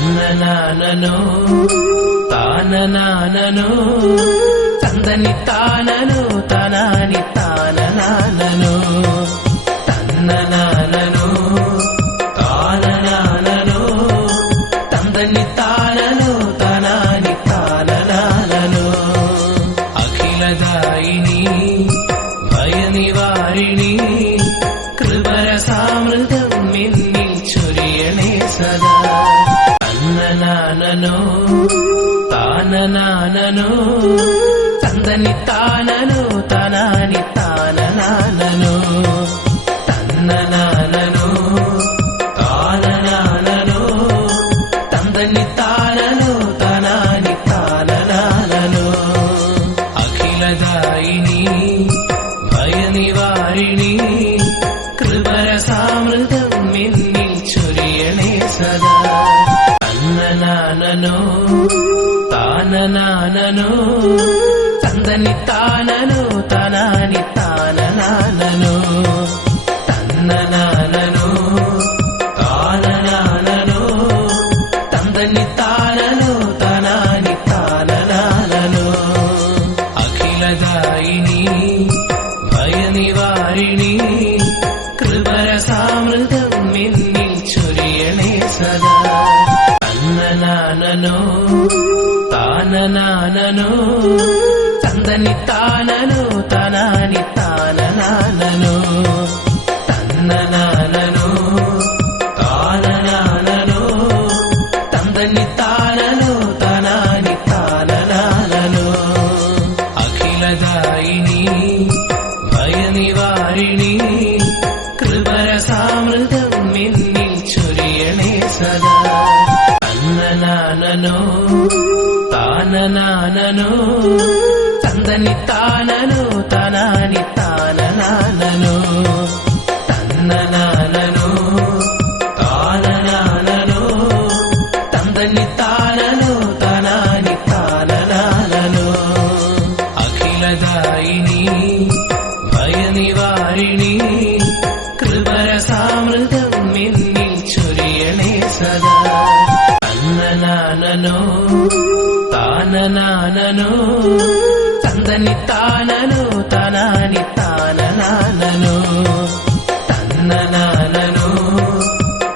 ತನ್ನನಾನನೋ ತಾನನಾನನೋ ತಂದನಿ ತಾನನೋ ತಾನಾನಿ ತಾನನಾನನೋ ತನ್ನನಾನನೋ ತಾನನಾನನೋ ತಂದನಿ ತಾನನೋ ತಾನಾನಿ ತಾನನಾನನೋ ಅಖಿಲದಾಯಿನಿ ಭಯ ನಿವಾರಿಣಿ കൃപരസാമൃതം എന്നിൽ ചൊരിയണേ സദാ തന്നനാനനോ താനനാനനോ തന്ദനി താനനോ താനാനി താനനാനനോ തന്നനാനനോ താനനാനനോ തന്ദനി താനനോ താനാനി താനനാനനോ അഖിലദായിനി ഭയനിവാരിണി കൃപരസാമൃതം എന്നിൽ ചൊരിയണേ സദാ തന്നനാനനോ താനനാനനോ തന്ദനി താനനോ താനാനി താനനാനനോ തന്നനാനനോ താനനാനനോ തന്ദനി താനനോ താനാനി താനനാനനോ അഖിലദായിനി ഭയനിവാരിണി കൃപരസാമൃതം എന്നിൽ ചൊരിയണേ സദാ തന്നനാനനോ താനനാനനോ തന്ദനി താനനോ താനാനി താനനാനനോ തന്നനാനനോ താനനാനനോ തന്ദനി താനനോ താനാനി താനനാനനോ അഖിലദായിനി ഭയനിവാരിണി കൃപരസാമൃതം എന്നിൽ ചൊരിയണേ സദാ തന്നനാനനോ താനനാനനോ തന്ദനി താനനോ താനാനി താനനാനനോ തന്നനാനനോ താനനാനനോ തന്ദനി താനനോ താനാനി താനനാനനോ അഖിലദായിനി ഭയനിവാരിണി കൃപരസാമൃതം എന്നിൽ ചൊരിയണേ സദാ തന്നനാനനോ താനനാനനോ തന്ദനി താനനോ താനാനി താനനാനനോ തന്നനാനനോ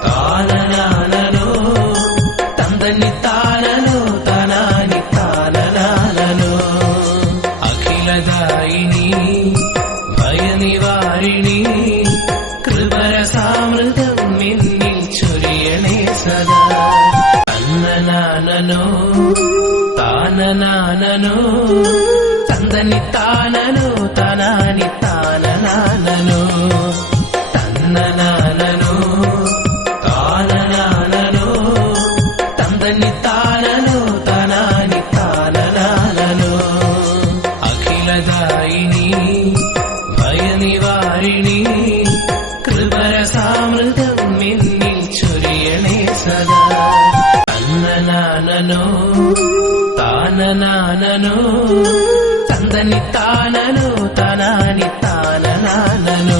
താനനാനനോ തന്ദനി താനനോ താനാനി താനനാനനോ അഖിലദായിനി ഭയനിവാരിണി കൃപരസാമൃതം എന്നിൽ ചൊരിയണേ സദാ തന്നനാനനോ താനനാനനോ തന്ദനി താനനോ താനാനി താനനാനനോ തന്നനാനനോ താനനാനനോ തന്ദനി താനനോ താനാനി താനനാനനോ അഖിലദായിനി ഭയനിവാരിണി കൃപരസാമൃതം എന്നിൽ ചൊരിയണേ സദാ തന്നനാനനോ താനനാനനോ തന്ദനി താനനോ താനാനി താനനാനനോ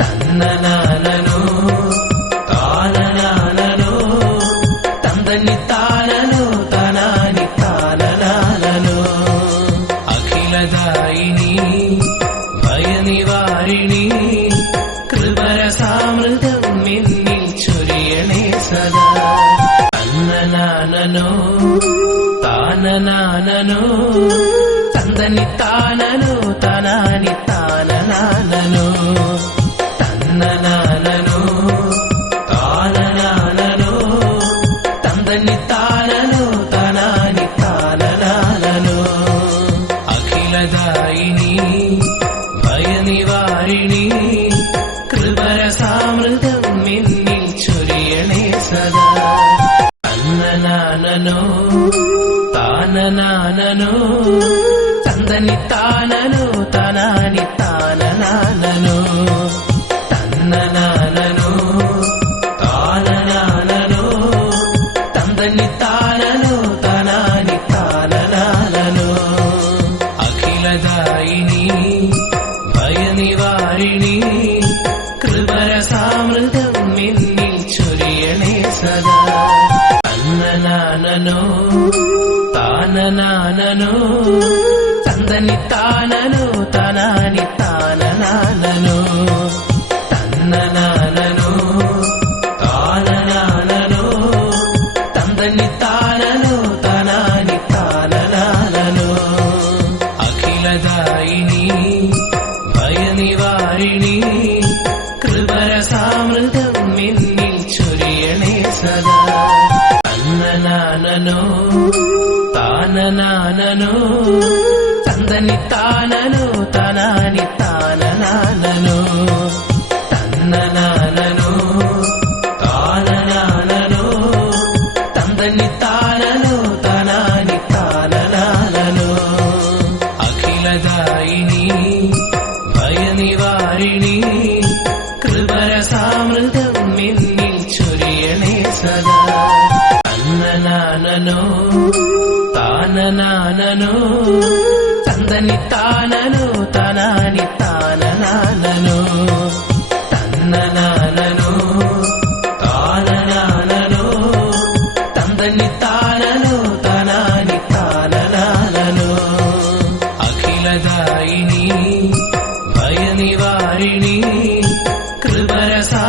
തന്നനാനനോ താനനാനനോ തന്ദനി താനനോ താനാനി താനനാനനോ അഖിലദായിനി ഭയനിവാരിണി കൃപരസാമൃതം എന്നിൽ ചൊരിയണേ സദാ തന്നനാനനോ താനനാനനോ തന്ദനി താനനോ താനാനി താനനാനനോ തന്നനാനനോ താനനാനനോ തന്ദനി താനനോ താനാനി താനനാനനോ അഖിലദായിനി ഭയനിവാരിണി കൃപരസാമൃതം എന്നിൽ ചൊരിയണേ സദാ തന്നനാനനോ താനനാനനോ തന്ദനി താനനോ താനാനി താനനാനനോ തന്നനാനനോ താനനാനനോ തന്ദനി താനനോ താനാനി താനനാനനോ അഖിലദായിനി ഭയനിവാരിണി കൃപരസാമൃതം എന്നിൽ ചൊരിയണേ സദാ ತನ್ನನಾನನೋ ತಾನನಾನನೋ ತಂದನಿ ತಾನನೋ ತನಾನಿ ತಾನನಾನನೋ ತನ್ನನಾನನೋ ತಾನನಾನನೋ ತಂದನಿ ತಾನನೋ ತನಾನಿ ತಾನನಾನನೋ ಅಖಿಲದಾಯಿನಿ ഭയ നിവാരിണി കൃപരസാമൃതം എന്നിൽ ചൊരിയണേ സദാ തന്നനാനനോ താനനാനനോ തന്ദനി താനനോ തനാനി താനനാനനോ തന്നനാനനോ താനനാനനോ തന്ദനി താനനോ തനാനി താനനാനനോ അഖിലദായിനി ഭയ നിവാരിണി കൃപരസാമൃതം എന്നിൽ ചൊരിയണേ സദാ തന്നനാനനോ താനനാനനോ തന്ദനി താനനോ തനാനി താനനാനനോ തന്നനാനനോ താനനാനനോ തന്ദനി താനനോ തനാനി താനനാനനോ അഖിലദായിനി ഭയ നിവാരിണി കൃപരസാ